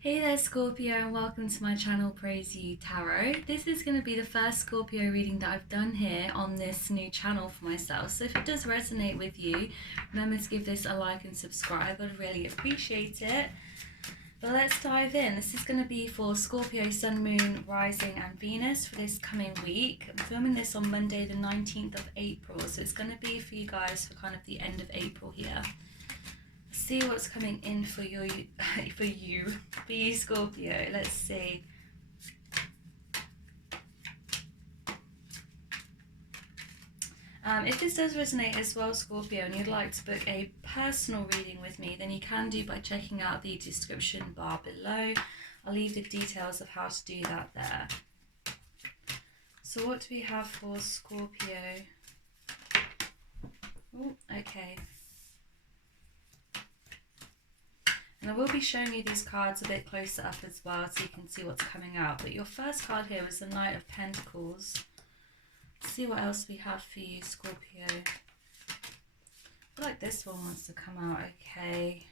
Hey there Scorpio, and welcome to my channel Praise You Tarot. This is going to be the first Scorpio reading that I've done here on this new channel for myself. So if it does resonate with you, remember to give this a like and subscribe. I'd really appreciate it. But let's dive in. This is going to be for Scorpio, Sun, Moon, Rising and Venus for this coming week. I'm filming this on Monday the 19th of April. So it's going to be for you guys for kind of the end of April here. See what's coming in for you, Scorpio. Let's see. If this does resonate as well, Scorpio, and you'd like to book a personal reading with me, then you can do by checking out the description bar below. I'll leave the details of how to do that there. So what do we have for Scorpio? Oh, okay. And I will be showing you these cards a bit closer up as well so you can see what's coming out. But your first card here is the Knight of Pentacles. Let's see what else we have for you, Scorpio. I feel like this one wants to come out okay.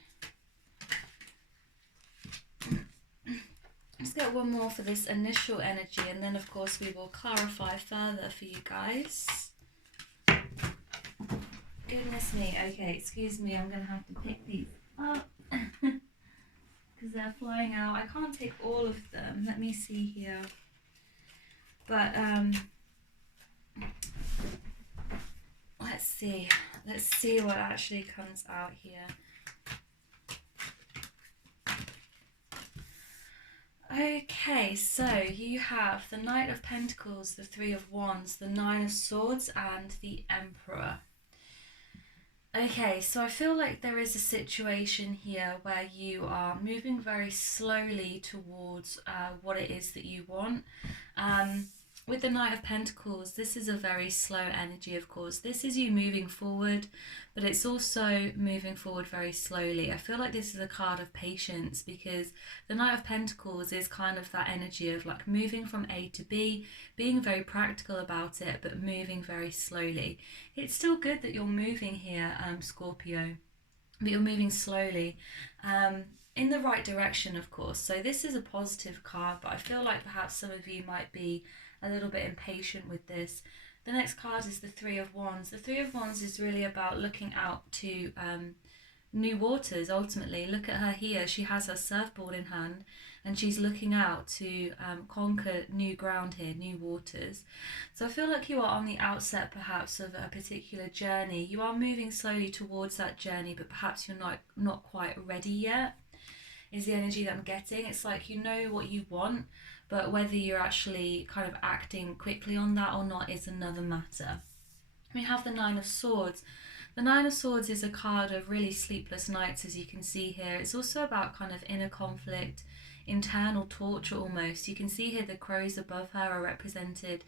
Let's get one more for this initial energy, and then of course we will clarify further for you guys. Goodness me. Okay, excuse me, I'm going to have to pick these up. Because they're flying out. I can't take all of them. Let me see here. But let's see. Let's see what actually comes out here. Okay, so you have the Knight of Pentacles, the Three of Wands, the Nine of Swords, and the Emperor. Okay, so I feel like there is a situation here where you are moving very slowly towards what it is that you want. With the Knight of Pentacles, this is a very slow energy, of course. This is you moving forward, but it's also moving forward very slowly. I feel like this is a card of patience because the Knight of Pentacles is kind of that energy of like moving from A to B, being very practical about it, but moving very slowly. It's still good that you're moving here, Scorpio, but you're moving slowly. In the right direction, of course. So this is a positive card, but I feel like perhaps some of you might be a little bit impatient with this. The next card is the Three of Wands. The Three of Wands is really about looking out to new waters, ultimately. Look at her here. She has her surfboard in hand and she's looking out to conquer new ground here, new waters. So I feel like you are on the outset perhaps of a particular journey. You are moving slowly towards that journey, but perhaps you're not quite ready yet, is the energy that I'm getting. It's like you know what you want, but whether you're actually kind of acting quickly on that or not is another matter. We have the Nine of Swords. The Nine of Swords is a card of really sleepless nights, as you can see here. It's also about kind of inner conflict, internal torture almost. You can see here the crows above her are represented,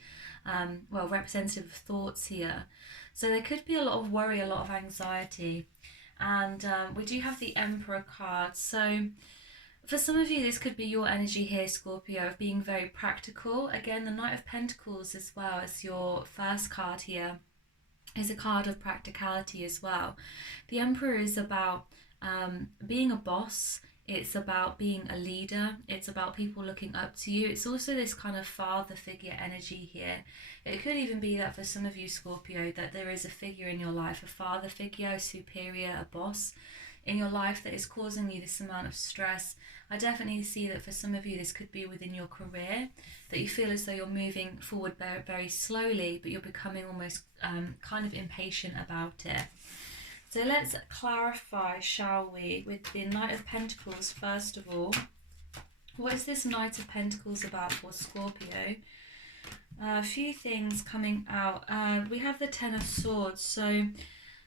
representative of thoughts here. So there could be a lot of worry, a lot of anxiety. And we do have the Emperor card. So for some of you, this could be your energy here, Scorpio, of being very practical. Again, the Knight of Pentacles as well as your first card here is a card of practicality as well. The Emperor is about being a boss. It's about being a leader. It's about people looking up to you. It's also this kind of father figure energy here. It could even be that for some of you, Scorpio, that there is a figure in your life, a father figure, a superior, a boss in your life that is causing you this amount of stress. I definitely see that for some of you, this could be within your career, that you feel as though you're moving forward very, very slowly, but you're becoming almost kind of impatient about it. So let's clarify, shall we, with the Knight of Pentacles first of all. What is this Knight of Pentacles about for Scorpio? A few things coming out. We have the Ten of Swords. So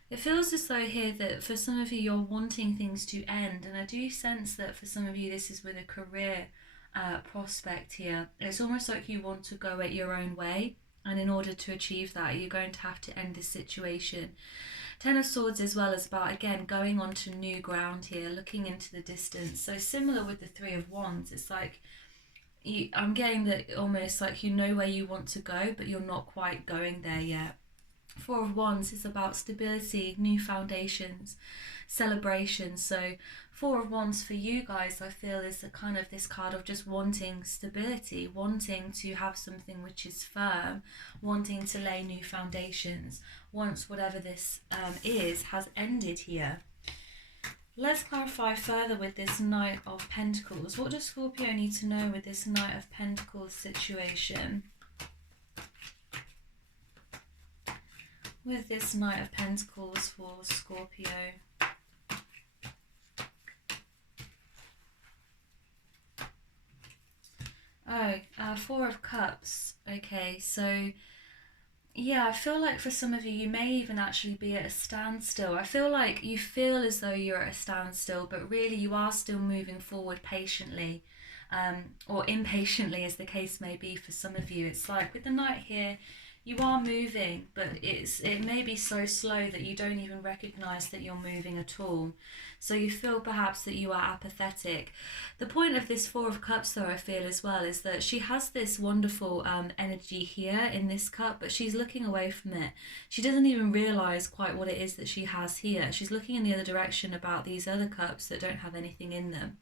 it feels as though here that for some of you, you're wanting things to end. And I do sense that for some of you, this is with a career prospect here. It's almost like you want to go it your own way. And in order to achieve that, you're going to have to end this situation. Ten of Swords as well is about, again, going on to new ground here, looking into the distance. So similar with the Three of Wands, it's like, I'm getting that almost like you know where you want to go, but you're not quite going there yet. Four of Wands is about stability, new foundations, celebration. So Four of Wands for you guys, I feel, is a kind of this card of just wanting stability, wanting to have something which is firm, wanting to lay new foundations once whatever this is has ended here. Let's clarify further with this Knight of Pentacles. What does Scorpio need to know with this Knight of Pentacles situation? With this Knight of Pentacles for Scorpio. Four of Cups. Okay, so yeah, I feel like for some of you, you may even actually be at a standstill. I feel like you feel as though you're at a standstill, but really you are still moving forward patiently, or impatiently, as the case may be for some of you. It's like with the Knight here, you are moving, but it may be so slow that you don't even recognize that you're moving at all. So you feel perhaps that you are apathetic. The point of this Four of Cups, though, I feel as well, is that she has this wonderful energy here in this cup, but she's looking away from it. She doesn't even realize quite what it is that she has here. She's looking in the other direction about these other cups that don't have anything in them.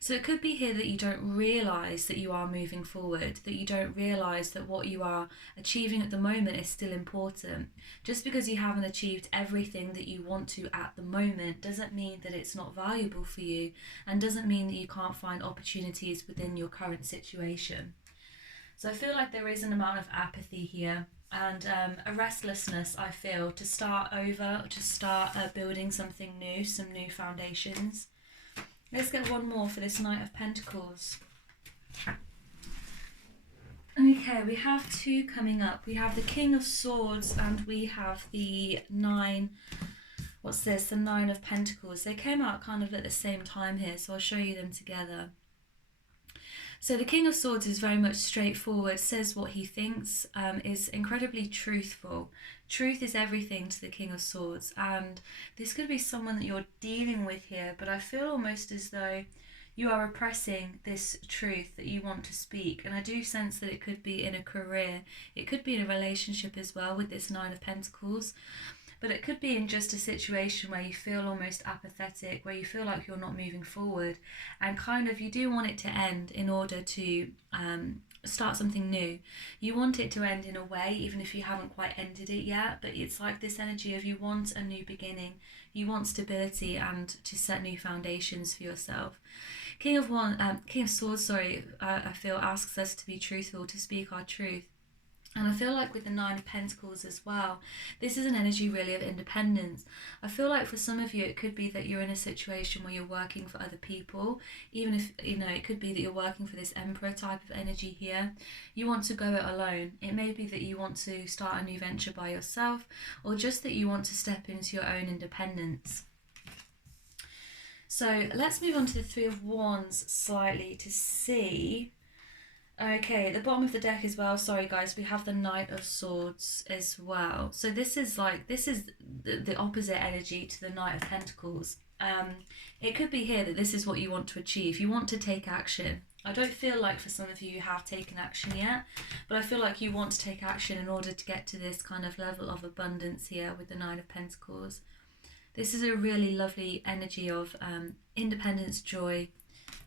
So it could be here that you don't realise that you are moving forward, that you don't realise that what you are achieving at the moment is still important. Just because you haven't achieved everything that you want to at the moment doesn't mean that it's not valuable for you, and doesn't mean that you can't find opportunities within your current situation. So I feel like there is an amount of apathy here, and a restlessness, I feel, to start over, to start building something new, some new foundations. Let's get one more for this Knight of Pentacles. Okay, we have two coming up. We have the King of Swords and we have the Nine... What's this? The Nine of Pentacles. They came out kind of at the same time here, so I'll show you them together. So the King of Swords is very much straightforward, says what he thinks, is incredibly truthful. Truth is everything to the King of Swords, and this could be someone that you're dealing with here, but I feel almost as though you are repressing this truth that you want to speak, and I do sense that it could be in a career, it could be in a relationship as well with this Nine of Pentacles. But it could be in just a situation where you feel almost apathetic, where you feel like you're not moving forward, and kind of you do want it to end in order to start something new. You want it to end in a way, even if you haven't quite ended it yet, but it's like this energy of you want a new beginning, you want stability and to set new foundations for yourself. King of Swords, I feel asks us to be truthful, to speak our truth. And I feel like with the Nine of Pentacles as well, this is an energy really of independence. I feel like for some of you, it could be that you're in a situation where you're working for other people. Even if, it could be that you're working for this Emperor type of energy here. You want to go it alone. It may be that you want to start a new venture by yourself, or just that you want to step into your own independence. So let's move on to the Three of Wands slightly to see... Okay, at the bottom of the deck as well, sorry guys, we have the Knight of Swords as well. So this is the opposite energy to the Knight of Pentacles. It could be here that this is what you want to achieve. You want to take action. I don't feel like for some of you have taken action yet, but I feel like you want to take action in order to get to this kind of level of abundance here with the Nine of Pentacles. This is a really lovely energy of independence, joy,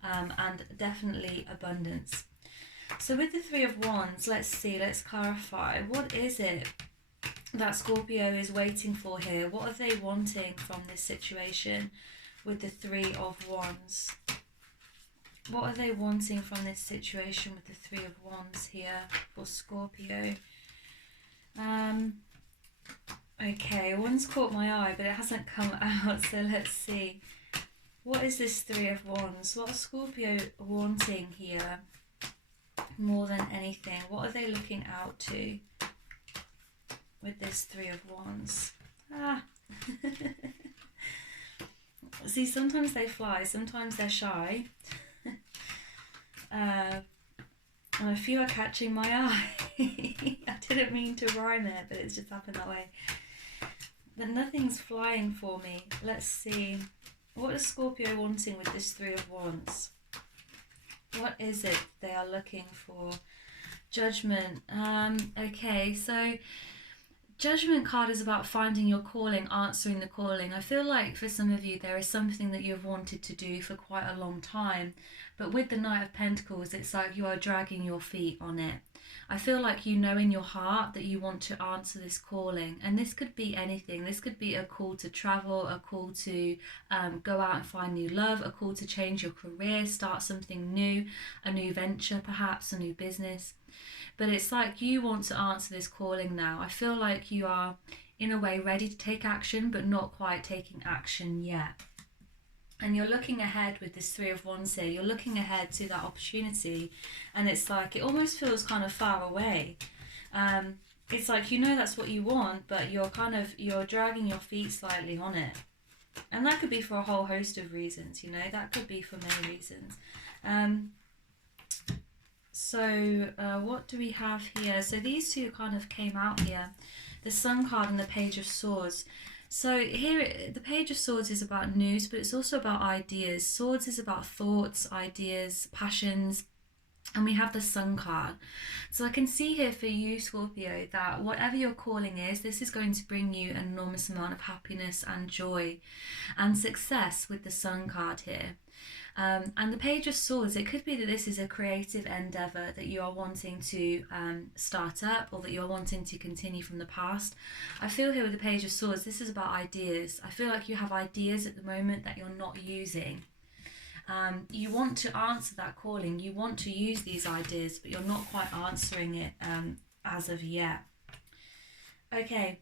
and definitely abundance. So with the Three of Wands, let's clarify. What is it that Scorpio is waiting for here? What are they wanting from this situation with the Three of Wands? What are they wanting from this situation with the Three of Wands here for Scorpio? Okay, one's caught my eye, but it hasn't come out, so let's see. What is this Three of Wands? What are Scorpio wanting here? More than anything, what are they looking out to with this Three of Wands? See, sometimes they fly, sometimes they're shy. And a few are catching my eye. I didn't mean to rhyme it, but it's just happened that way. But nothing's flying for me. Let's see. What is Scorpio wanting with this Three of Wands? What is it they are looking for? Judgment. Okay, so Judgment card is about finding your calling, answering the calling. I feel like for some of you there is something that you've wanted to do for quite a long time, but with the Knight of Pentacles it's like you are dragging your feet on it. I feel like you know in your heart that you want to answer this calling, and this could be anything. This could be a call to travel, a call to go out and find new love, a call to change your career, start something new, a new venture perhaps, a new business. But it's like you want to answer this calling now. I feel like you are in a way ready to take action, but not quite taking action yet. And you're looking ahead with this Three of Wands here. You're looking ahead to that opportunity, and it's like it almost feels kind of far away. It's like you know that's what you want, but you're dragging your feet slightly on it. And that could be for a whole host of reasons, you know, that could be for many reasons. So what do we have here? So these two kind of came out here, the Sun card and the Page of Swords. So here the Page of Swords is about news, but it's also about ideas. Swords is about thoughts, ideas, passions. And we have the Sun card. So I can see here for you, Scorpio, that whatever your calling is, this is going to bring you an enormous amount of happiness and joy and success with the Sun card here. And the Page of Swords, it could be that this is a creative endeavour that you are wanting to start up, or that you're wanting to continue from the past. I feel here with the Page of Swords, this is about ideas. I feel like you have ideas at the moment that you're not using. You want to answer that calling, you want to use these ideas, but you're not quite answering it as of yet. Okay.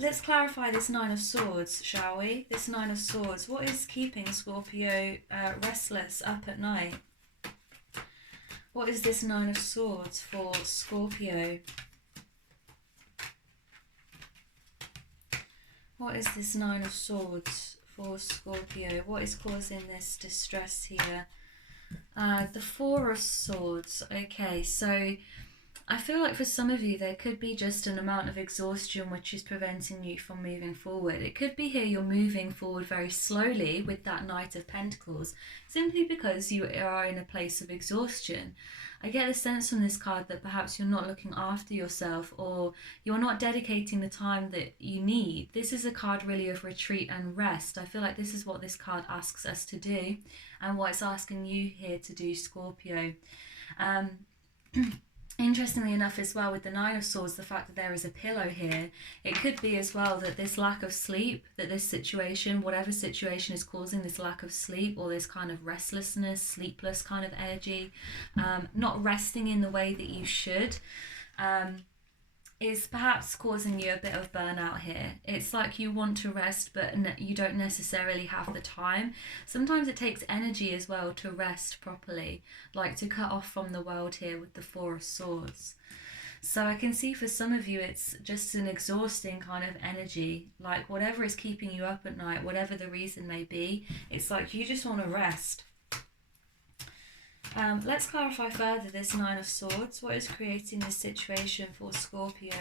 Let's clarify this Nine of Swords, shall we? This Nine of Swords. What is keeping Scorpio restless up at night? What is this Nine of Swords for Scorpio? What is this Nine of Swords for Scorpio? What is causing this distress here? The Four of Swords. Okay, so I feel like for some of you there could be just an amount of exhaustion which is preventing you from moving forward. It could be here you're moving forward very slowly with that Knight of Pentacles, simply because you are in a place of exhaustion. I get the sense from this card that perhaps you're not looking after yourself, or you're not dedicating the time that you need. This is a card really of retreat and rest. I feel like this is what this card asks us to do, and what it's asking you here to do, Scorpio. Interestingly enough as well, with the Nine of Swords, the fact that there is a pillow here, it could be as well that this lack of sleep, that this situation, whatever situation is causing this lack of sleep, or this kind of restlessness, sleepless kind of energy, not resting in the way that you should, is perhaps causing you a bit of burnout here. It's like you want to rest, but you don't necessarily have the time. Sometimes it takes energy as well to rest properly, like to cut off from the world here with the Four of Swords. So I can see for some of you it's just an exhausting kind of energy, like whatever is keeping you up at night, whatever the reason may be, it's like you just want to rest. Let's clarify further this Nine of Swords. What is creating this situation for Scorpio?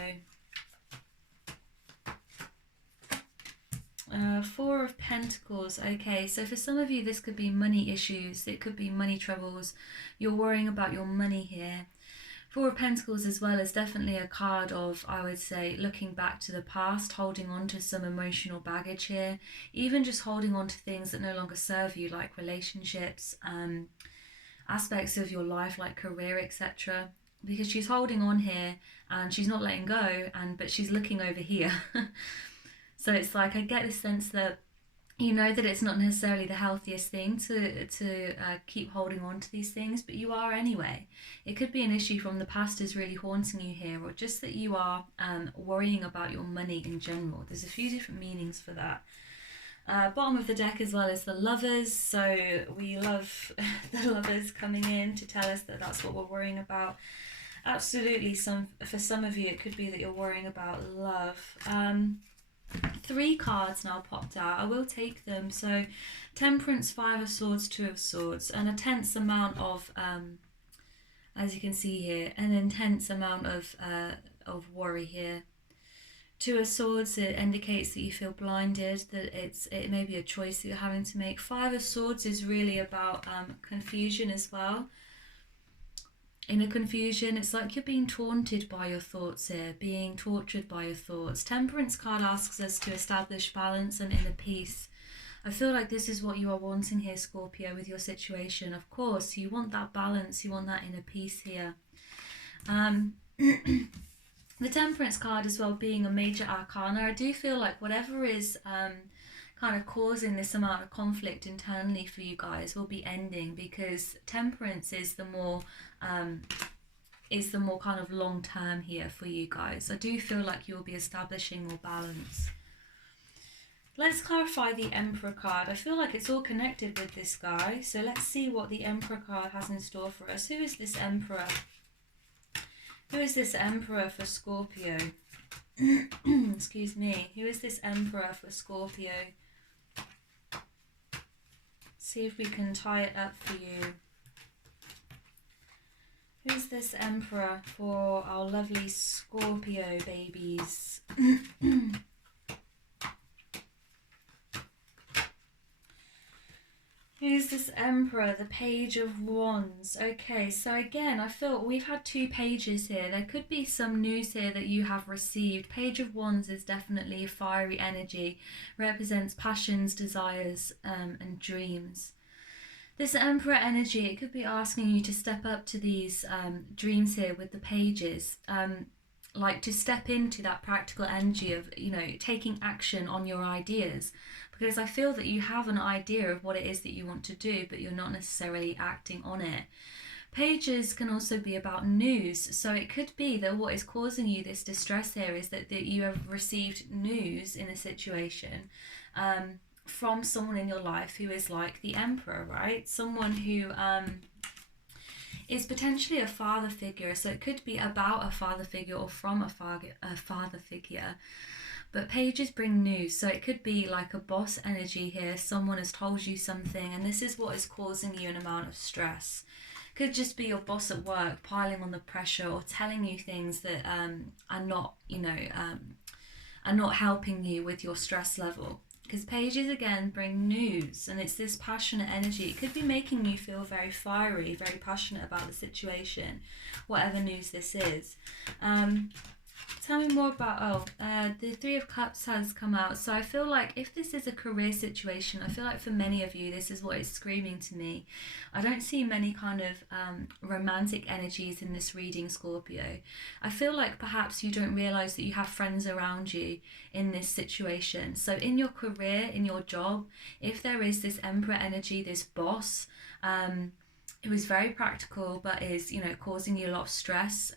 Four of Pentacles. Okay, so for some of you this could be money issues, it could be money troubles. You're worrying about your money here. Four of Pentacles as well is definitely a card of, I would say, looking back to the past, holding on to some emotional baggage here, even just holding on to things that no longer serve you, like relationships, aspects of your life like career, etc. Because she's holding on here and she's not letting go, but she's looking over here. So it's like I get this sense that you know that it's not necessarily the healthiest thing to keep holding on to these things, but you are anyway. It could be an issue from the past is really haunting you here, or just that you are worrying about your money in general. There's a few different meanings for that. Bottom of the deck as well as the Lovers, so we love the Lovers coming in to tell us that that's what we're worrying about. Absolutely, for some of you it could be that you're worrying about love. 3 cards now popped out. I will take them. So Temperance, 5 of Swords, 2 of Swords, an intense amount of, as you can see here, an intense amount of worry here. 2 of Swords, it indicates that you feel blinded, that it may be a choice that you're having to make. 5 of Swords is really about confusion as well. inner confusion. It's like you're being taunted by your thoughts here, being tortured by your thoughts. Temperance card asks us to establish balance and inner peace. I feel like this is what you are wanting here, Scorpio, with your situation. Of course, you want that balance, you want that inner peace here. The Temperance card as well being a major arcana, I do feel like whatever is kind of causing this amount of conflict internally for you guys will be ending, because Temperance is the more kind of long term here for you guys. I do feel like you'll be establishing more balance. Let's clarify the Emperor card. I feel like it's all connected with this guy. So let's see what the Emperor card has in store for us. Who is this Emperor? Who is this Emperor for Scorpio? Excuse me. Who is this Emperor for Scorpio? See if we can tie it up for you. Who's this Emperor for our lovely Scorpio babies? Who's this Emperor? The Page of Wands. Okay, so again, I feel we've had two pages here. There could be some news here that you have received. Page of Wands is definitely fiery energy, represents passions, desires, and dreams. This Emperor energy, it could be asking you to step up to these dreams here with the pages. Like to step into that practical energy of, you know, taking action on your ideas. Because I feel that you have an idea of what it is that you want to do, but you're not necessarily acting on it. Pages can also be about news. So it could be that what is causing you this distress here is that you have received news in a situation from someone in your life who is like the Emperor, right? Someone who is potentially a father figure. So it could be about a father figure or from a father figure. But pages bring news, so it could be like a boss energy here. Someone has told you something, and this is what is causing you an amount of stress. Could just be your boss at work piling on the pressure or telling you things that are not, you know, are not helping you with your stress level. Because pages again bring news, and it's this passionate energy. It could be making you feel very fiery, very passionate about the situation, whatever news this is. Tell me more about, the Three of Cups has come out. So I feel like if this is a career situation, I feel like for many of you, this is what is screaming to me. I don't see many kind of romantic energies in this reading, Scorpio. I feel like perhaps you don't realise that you have friends around you in this situation. So in your career, in your job, if there is this Emperor energy, this boss, who is very practical but is, you know, causing you a lot of stress,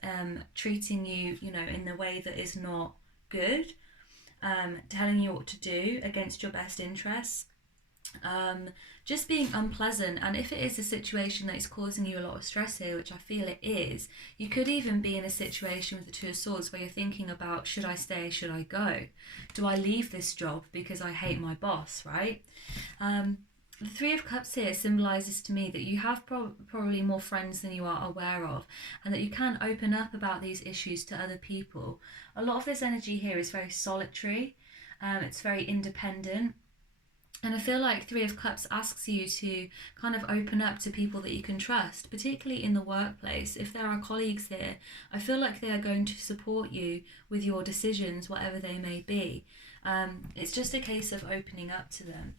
treating you, you know, in the way that is not good, telling you what to do against your best interests, just being unpleasant. And if it is a situation that is causing you a lot of stress here, which I feel it is, you could even be in a situation with the Two of Swords where you're thinking about, should I stay, should I go? Do I leave this job because I hate my boss, right? The Three of Cups here symbolises to me that you have probably more friends than you are aware of, and that you can open up about these issues to other people. A lot of this energy here is very solitary, it's very independent, and I feel like Three of Cups asks you to kind of open up to people that you can trust, particularly in the workplace. If there are colleagues here, I feel like they are going to support you with your decisions, whatever they may be. It's just a case of opening up to them.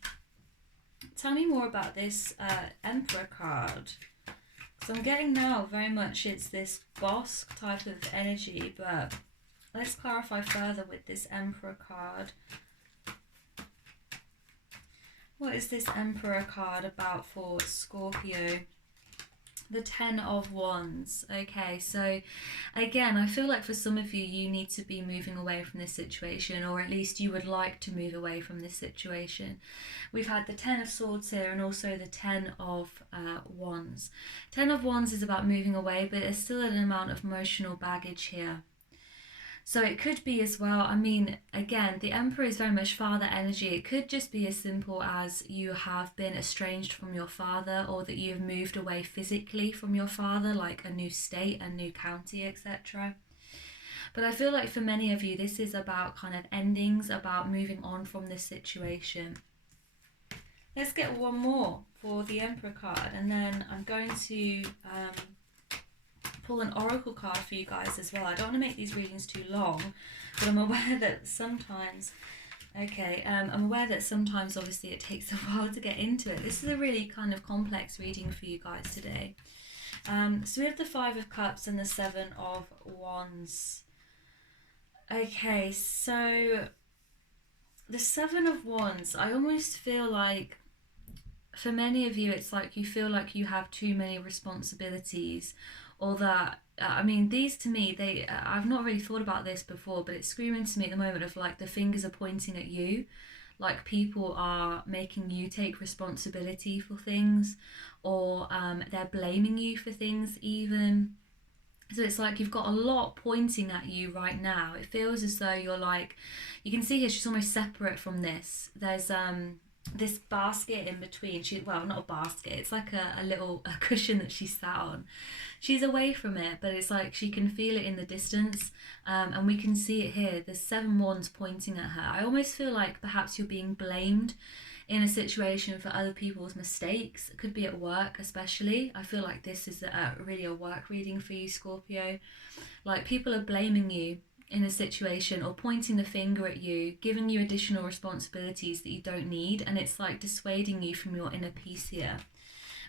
Tell me more about this Emperor card. So I'm getting now very much it's this boss type of energy, but let's clarify further with this Emperor card. What is this Emperor card about for Scorpio? The Ten of Wands. Okay, so again, I feel like for some of you, you need to be moving away from this situation, or at least you would like to move away from this situation. We've had the Ten of Swords here and also the Ten of Wands. Ten of Wands is about moving away, but there's still an amount of emotional baggage here. So it could be as well, I mean, again, the Emperor is very much father energy. It could just be as simple as you have been estranged from your father, or that you've moved away physically from your father, like a new state, a new county, etc. But I feel like for many of you, this is about kind of endings, about moving on from this situation. Let's get one more for the Emperor card, and then I'm going to pull an oracle card for you guys as well. I don't want to make these readings too long, but I'm aware that sometimes, I'm aware that sometimes obviously it takes a while to get into it. This is a really kind of complex reading for you guys today. So we have the Five of Cups and the Seven of Wands. Okay, so the Seven of Wands, I almost feel like for many of you, it's like you feel like you have too many responsibilities, or that, I mean, these to me, I've not really thought about this before, but it's screaming to me at the moment of like the fingers are pointing at you, like people are making you take responsibility for things, or they're blaming you for things even. So it's like you've got a lot pointing at you right now. It feels as though you're like, you can see here she's almost separate from this. There's this basket in between. Well, not a basket, it's like a little cushion that she sat on. She's away from it, but it's like she can feel it in the distance, and we can see it here. There's 7 wands pointing at her. I almost feel like perhaps you're being blamed in a situation for other people's mistakes. It could be at work especially. I feel like this is really a work reading for you, Scorpio. Like people are blaming you in a situation or pointing the finger at you, giving you additional responsibilities that you don't need, and it's like dissuading you from your inner peace here.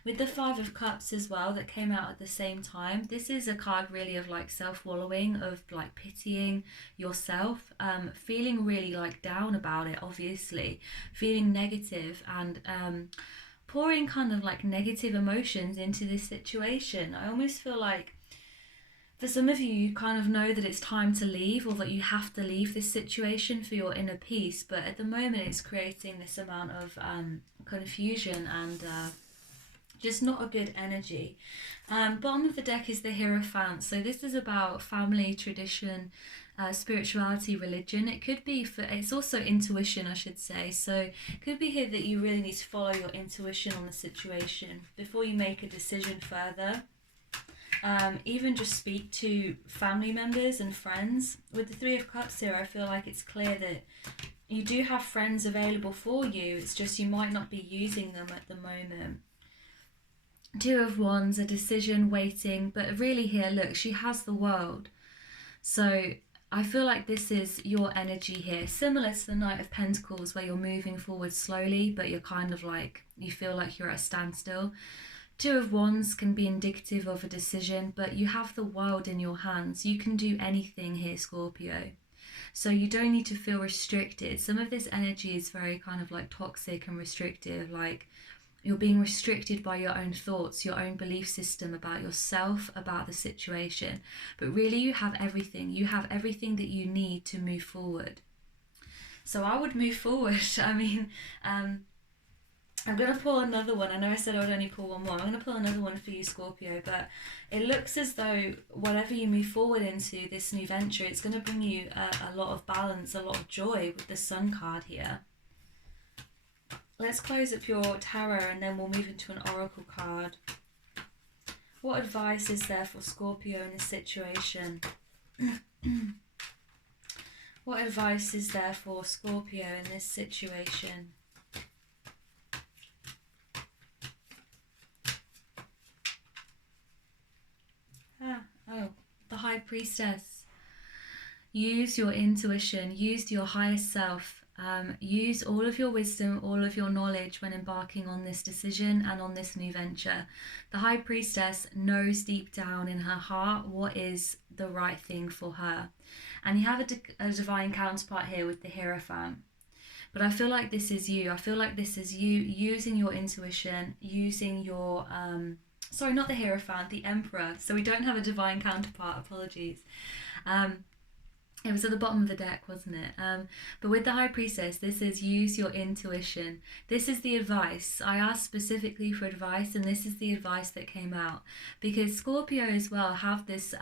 With the Five of Cups as well that came out at the same time, this is a card really of like self-wallowing, of like pitying yourself, feeling really like down about it, obviously, feeling negative and pouring kind of like negative emotions into this situation. I almost feel like for some of you, you kind of know that it's time to leave, or that you have to leave this situation for your inner peace, but at the moment it's creating this amount of confusion and just not a good energy. Bottom of the deck is the Hierophant. So this is about family, tradition, spirituality, religion. It could be it's also intuition, I should say. So it could be here that you really need to follow your intuition on the situation before you make a decision further. Even just speak to family members and friends. With the Three of Cups here, I feel like it's clear that you do have friends available for you. It's just you might not be using them at the moment. Two of Wands, a decision waiting, but really here, look, she has the world. So I feel like this is your energy here, similar to the Knight of Pentacles, where you're moving forward slowly, but you're kind of like, you feel like you're at a standstill. Two of Wands can be indicative of a decision, but you have the world in your hands. You can do anything here, Scorpio. So you don't need to feel restricted. Some of this energy is very kind of like toxic and restrictive, like you're being restricted by your own thoughts, your own belief system about yourself, about the situation. But really you have everything. You have everything that you need to move forward. So I would move forward. I mean, I'm going to pull another one. I know I said I would only pull one more. I'm going to pull another one for you, Scorpio. But it looks as though whatever you move forward into, this new venture, it's going to bring you a lot of balance, a lot of joy with the Sun card here. Let's close up your tarot and then we'll move into an oracle card. What advice is there for Scorpio in this situation? What advice is there for Scorpio in this situation? The High Priestess. Use your intuition, use your higher self. Use all of your wisdom, all of your knowledge when embarking on this decision and on this new venture. The High Priestess knows deep down in her heart what is the right thing for her. And you have a divine counterpart here with the Hierophant. But I feel like this is you. I feel like this is you using your intuition, using your... sorry, not the Hierophant, the Emperor. So we don't have a divine counterpart, apologies. It was at the bottom of the deck, wasn't it? But with the High Priestess, this is use your intuition. This is the advice. I asked specifically for advice, and this is the advice that came out. Because Scorpio as well have this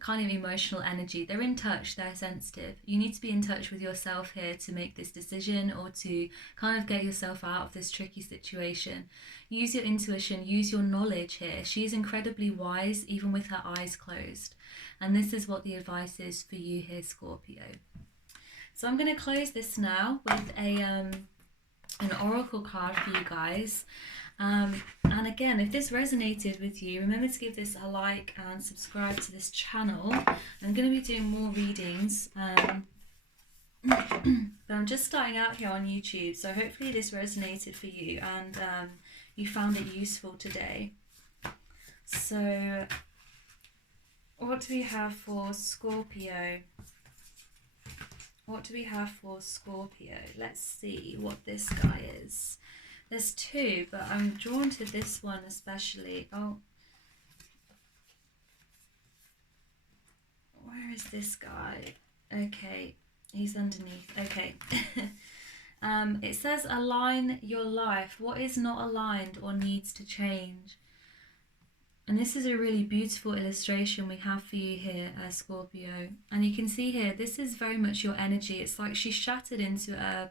kind of emotional energy. They're in touch, they're sensitive. You need to be in touch with yourself here to make this decision or to kind of get yourself out of this tricky situation. Use your intuition, use your knowledge here. She's incredibly wise, even with her eyes closed. And this is what the advice is for you here, Scorpio. So I'm going to close this now with an oracle card for you guys. And again, if this resonated with you, remember to give this a like and subscribe to this channel. I'm going to be doing more readings, but I'm just starting out here on YouTube, so hopefully this resonated for you and you found it useful today. So what do we have for Scorpio? What do we have for Scorpio? Let's see what this guy is. There's two, but I'm drawn to this one especially. Oh, where is this guy? Okay, he's underneath. Okay. It says align your life. What is not aligned or needs to change? And this is a really beautiful illustration we have for you here, Scorpio. And you can see here, this is very much your energy. It's like she's shattered into a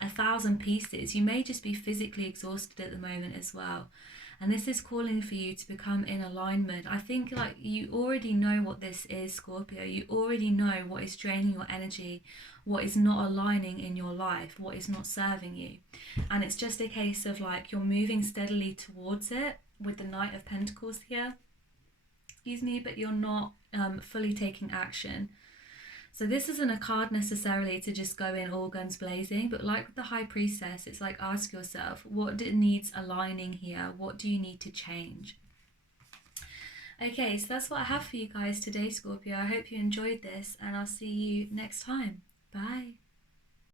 1,000 pieces. You may just be physically exhausted at the moment as well. And this is calling for you to become in alignment. I think like you already know what this is, Scorpio. You already know what is draining your energy, what is not aligning in your life, what is not serving you. And it's just a case of like you're moving steadily towards it with the Knight of Pentacles here. Excuse me, but you're not fully taking action. So this isn't a card necessarily to just go in all guns blazing, but like with the High Priestess, it's like ask yourself, what needs aligning here? What do you need to change? Okay, so that's what I have for you guys today, Scorpio. I hope you enjoyed this, and I'll see you next time. Bye.